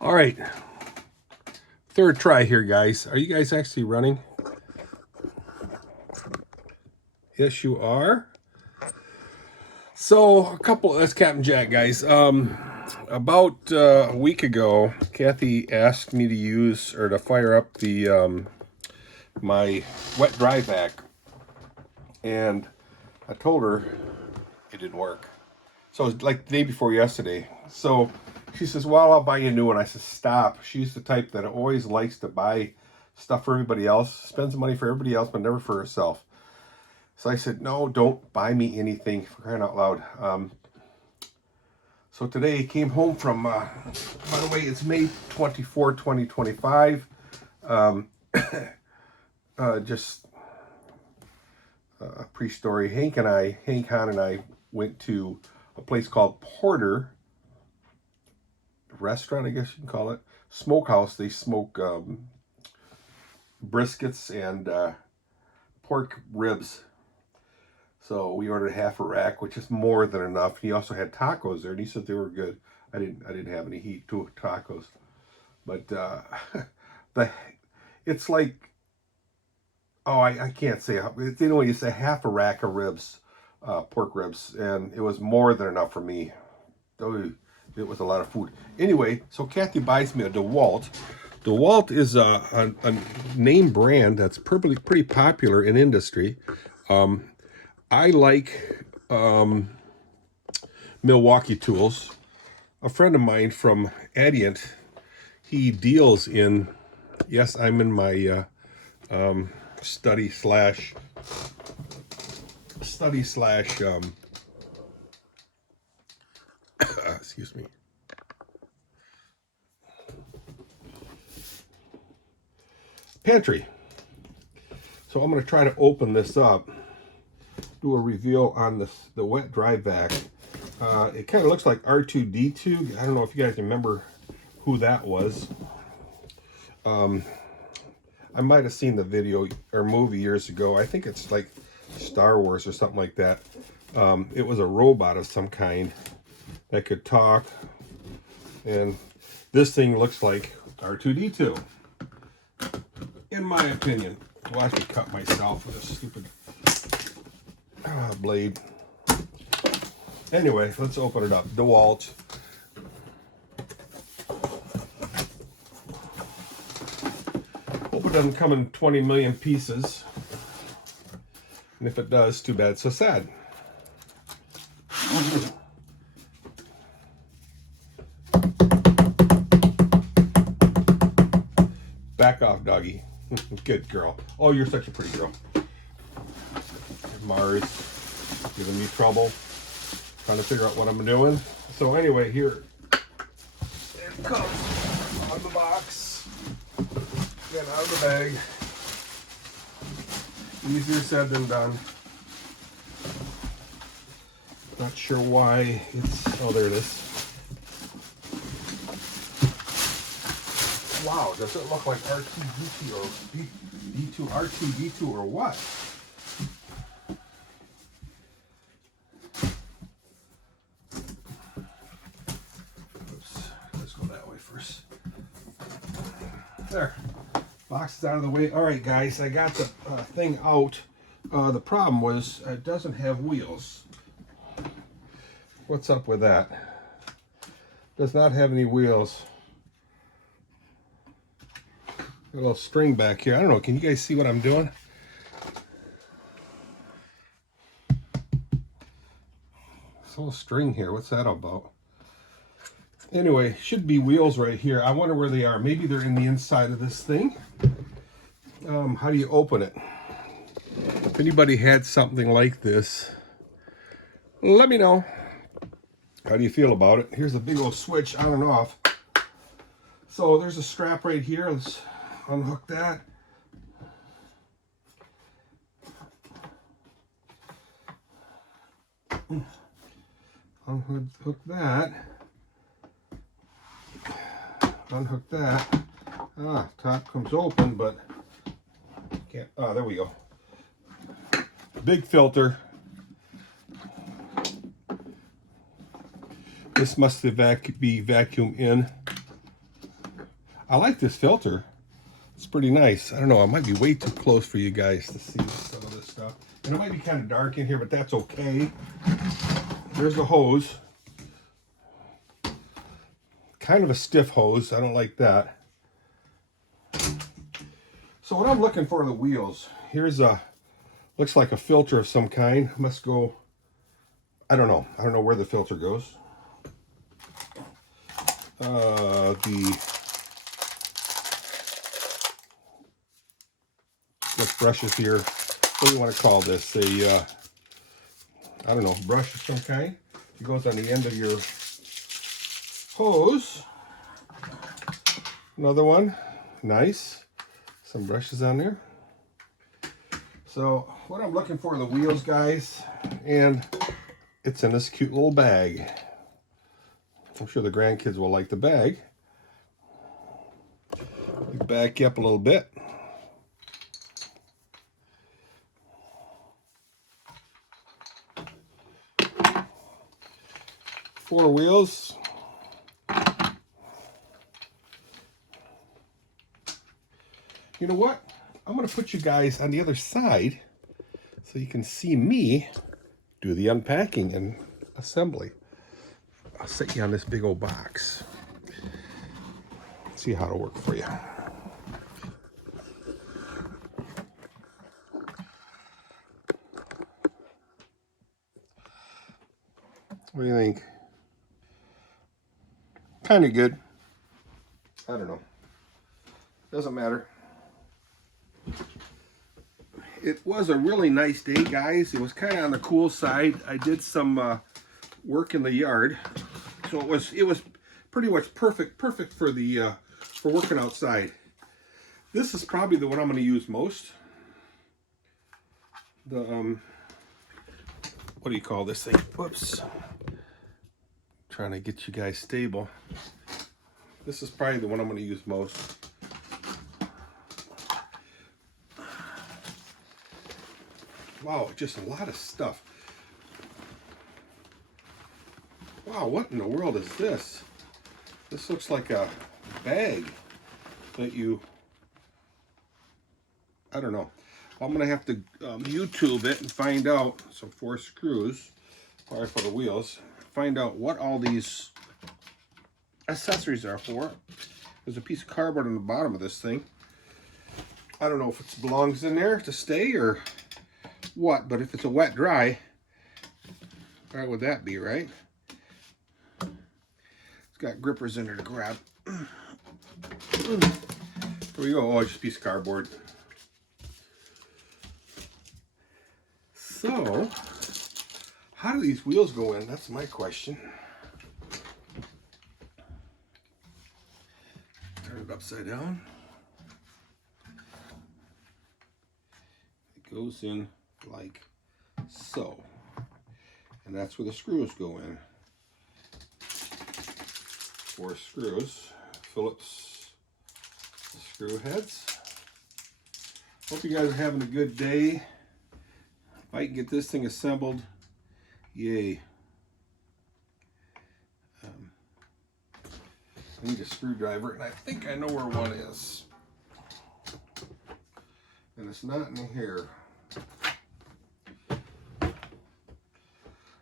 All right, third try here, guys. Are you guys actually running? Yes, you are. So that's Captain Jack, guys. About a week ago, Kathy asked me to use or to fire up the my wet dry vac, and I told her it didn't work. So it was like the day before yesterday. So she says, well, I'll buy you a new one. I said, stop. She's the type that always likes to buy stuff for everybody else, spends money for everybody else, but never for herself. So I said, no, don't buy me anything, for crying out loud. So today I came home from, by the way, it's May 24, 2025. Just a pre-story. Hank Hahn and I went to a place called Porter Restaurant, I guess you can call it. Smokehouse. They smoke briskets and pork ribs. So we ordered half a rack, which is more than enough. He also had tacos there, and he said they were good. I didn't have any heat to tacos, but it's like, oh, I can't say how. Anyway, it's a half a rack of ribs, pork ribs, and it was more than enough for me. Oh, it was a lot of food. Anyway, so Kathy buys me a DeWalt. DeWalt is a name brand that's pretty popular in industry. I like Milwaukee tools. A friend of mine from Adient, he deals in, yes, I'm in my study slash excuse me, pantry. So I'm going to try to open this up, do a reveal on the wet dry vac. It kind of looks like R2-D2. I don't know if you guys remember who that was. I might have seen the video or movie years ago. I think it's like Star Wars or something like that. It was a robot of some kind that could talk, and this thing looks like R2-D2, in my opinion. Watch me cut myself with a stupid blade. Anyway, let's open it up. DeWalt. Hope it doesn't come in 20 million pieces. And if it does, too bad, so sad. Back off, doggy. Good girl. Oh, you're such a pretty girl. Mars giving me trouble, trying to figure out what I'm doing. So anyway, here it comes on the box, then out of the bag. Easier said than done. Not sure why it's, oh, there it is. Wow, does it look like R2-D2 or D2, R2-D2 or what? Oops, let's go that way first. There, box is out of the way. All right, guys, I got the thing out. The problem was it doesn't have wheels. What's up with that? Does not have any wheels. A little string back here. I don't know. Can you guys see what I'm doing? This whole string here. What's that about? Anyway, should be wheels right here. I wonder where they are. Maybe they're in the inside of this thing. How do you open it? If anybody had something like this, let me know. How do you feel about it? Here's a big old switch on and off. So there's a strap right here. Let's unhook that. Unhook that. Unhook that. Ah, top comes open, but can't. Ah, there we go. Big filter. This must be vacuum in. I like this filter. It's pretty nice. I don't know, it might be way too close for you guys to see some of this stuff. And it might be kind of dark in here, but that's okay. There's the hose. Kind of a stiff hose. I don't like that. So what I'm looking for are the wheels. Here's a, looks like a filter of some kind. Must go, I don't know. I don't know where the filter goes. What brushes here? What do you want to call this? A, I don't know, brush of some kind. It goes on the end of your hose. Another one. Nice. Some brushes on there. So what I'm looking for are the wheels, guys, and it's in this cute little bag. I'm sure the grandkids will like the bag. Back you up a little bit. Four wheels. You know what? I'm going to put you guys on the other side so you can see me do the unpacking and assembly. I'll set you on this big old box. See how it'll work for you. What do you think? Kind of good. I don't know. Doesn't matter. It was a really nice day, guys. It was kind of on the cool side. I did some work in the yard, so it was pretty much perfect for the for working outside. This is probably the one I'm going to use most. The what do you call this thing? Whoops. Trying to get you guys stable. This is probably the one I'm going to use most. Wow, just a lot of stuff. Wow, what in the world is this? This looks like a bag that you, I don't know. I'm going to have to YouTube it and find out, some 4 screws, probably for the wheels, find out what all these accessories are for. There's a piece of cardboard on the bottom of this thing. I don't know if it belongs in there to stay or what, but if it's a wet dry, why would that be, right? It's got grippers in there to grab. Here we go. Oh, just a piece of cardboard. So, how do these wheels go in? That's my question. Turn it upside down. It goes in like so. And that's where the screws go in. 4 screws. Phillips screw heads. Hope you guys are having a good day. If I can get this thing assembled, yay. I need a screwdriver, and I think I know where one is. And it's not in here.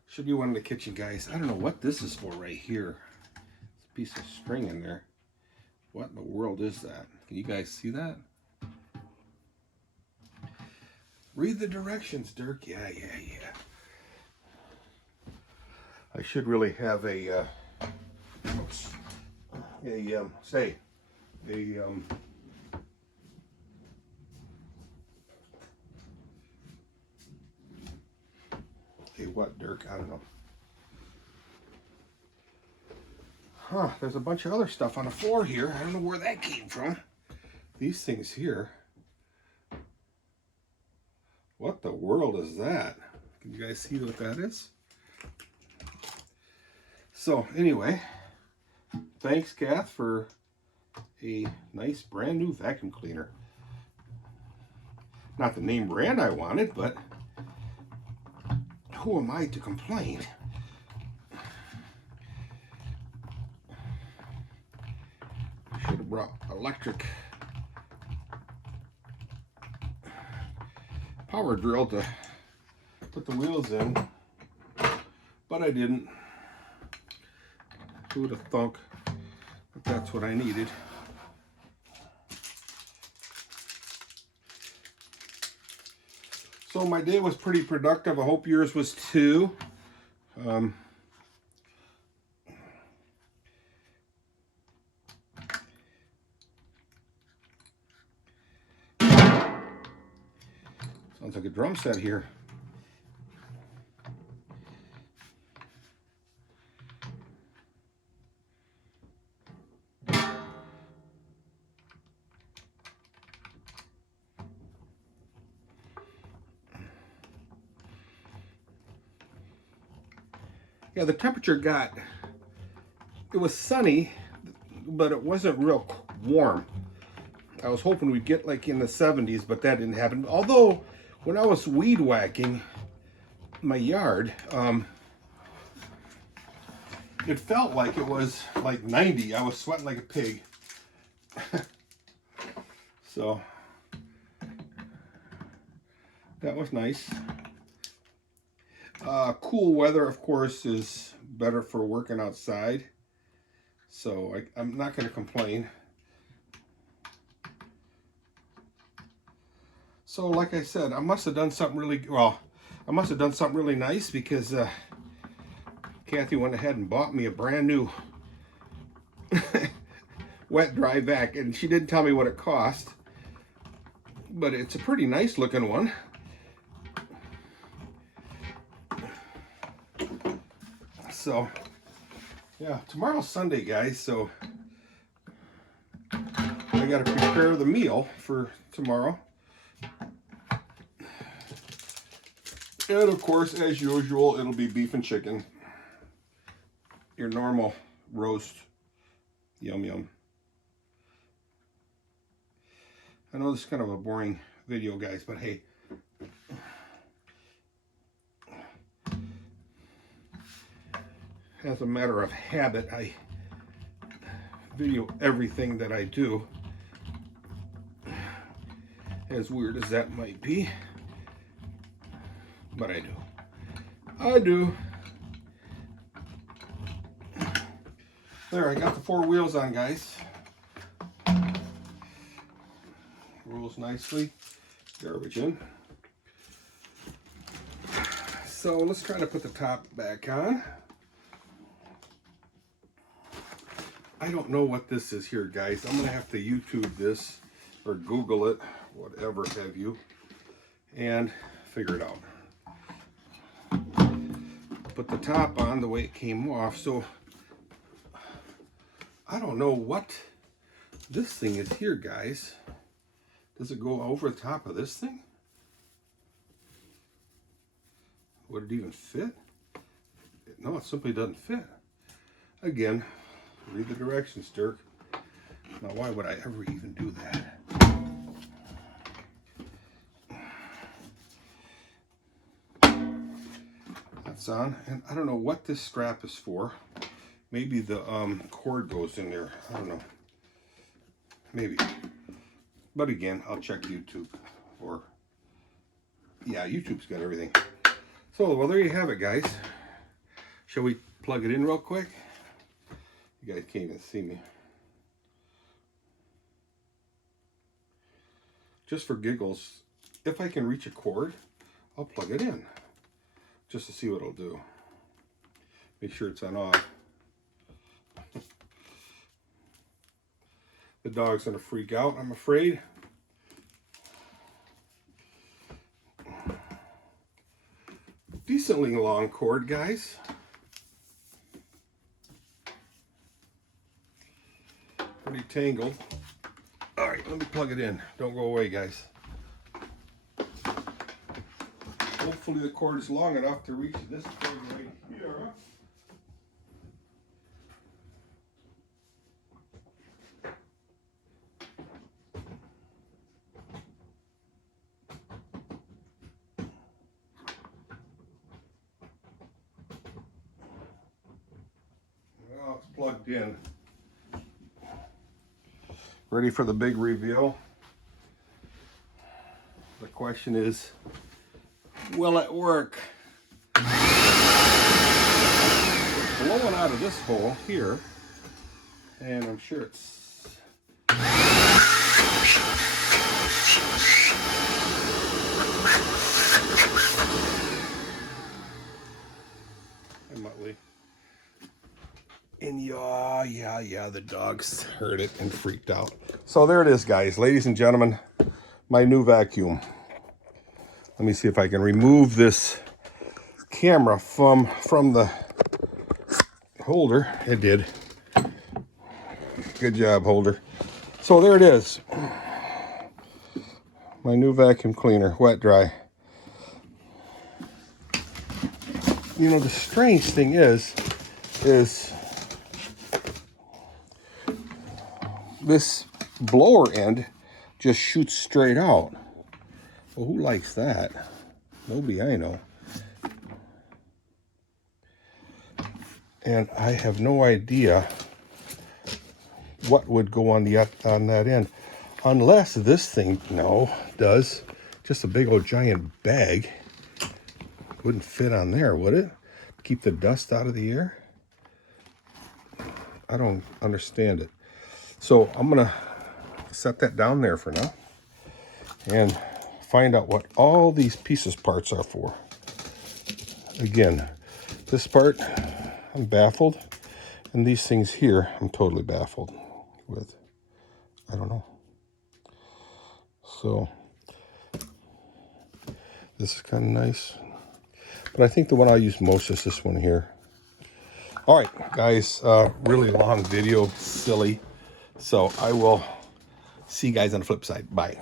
Should be one in the kitchen, guys. I don't know what this is for right here. It's a piece of string in there. What in the world is that? Can you guys see that? Read the directions, Dirk. Yeah. I should really have a what, Dirk? I don't know. Huh, there's a bunch of other stuff on the floor here. I don't know where that came from. These things here. What the world is that? Can you guys see what that is? So anyway, thanks, Kath, for a nice brand new vacuum cleaner. Not the name brand I wanted, but who am I to complain? Show Should have brought electric power drill to put the wheels in, but I didn't. Who would have thunk that that's what I needed? So my day was pretty productive. I hope yours was too. Sounds like a drum set here. Yeah, the temperature it was sunny, but it wasn't real warm. I was hoping we'd get like in the 70s, but that didn't happen. Although, when I was weed whacking my yard, it felt like it was like 90. I was sweating like a pig. So, that was nice. Cool weather, of course, is better for working outside. So I'm not going to complain. So like I said, I must have done something really, well, I must have done something really nice because Kathy went ahead and bought me a brand new wet dry vac, and she didn't tell me what it cost, but it's a pretty nice looking one. So yeah, tomorrow's Sunday, guys, so I got to prepare the meal for tomorrow. And of course, as usual, it'll be beef and chicken. Your normal roast. Yum, yum. I know this is kind of a boring video, guys, but hey. As a matter of habit, I video everything that I do. As weird as that might be. But I do. I do. There, I got the 4 wheels on, guys. Rolls nicely. Garbage in. So let's try to put the top back on. I don't know what this is here, guys. I'm going to have to YouTube this or Google it, whatever have you, and figure it out. Put the top on the way it came off, so I don't know what this thing is here, guys. Does it go over the top of this thing? Would it even fit? No, it simply doesn't fit. Again, read the directions, Dirk. Now, why would I ever even do that? That's on, and I don't know what this strap is for. Maybe the cord goes in there. I don't know. Maybe. But again, I'll check YouTube. Or, yeah, YouTube's got everything. So, well, there you have it, guys. Shall we plug it in real quick? You guys can't even see me. Just for giggles, if I can reach a cord, I'll plug it in. Just to see what it'll do. Make sure it's on off. The dog's gonna freak out, I'm afraid. Decently long cord, guys. Pretty tangled. All right, let me plug it in. Don't go away, guys. Hopefully the cord is long enough to reach this cord right here. Well, it's plugged in. Ready for the big reveal? The question is, will it work? It's blowing out of this hole here, and I'm sure it's... Hey, Muttley. And yeah, the dogs heard it and freaked out. So there it is, guys. Ladies and gentlemen, my new vacuum. Let me see if I can remove this camera from the holder. It did. Good job, holder. So there it is. My new vacuum cleaner, wet dry. You know, the strange thing is this blower end just shoots straight out. Well, who likes that? Nobody I know. And I have no idea what would go on that end, unless this thing does just a big old giant bag. Wouldn't fit on there, would it? Keep the dust out of the air? I don't understand it. So I'm gonna set that down there for now and find out what all these parts are for. Again, this part I'm baffled, and these things here I'm totally baffled with. I don't know. So this is kind of nice, but I think the one I'll use most is this one here. All right, guys, really long video, silly. So I will see you guys on the flip side. Bye.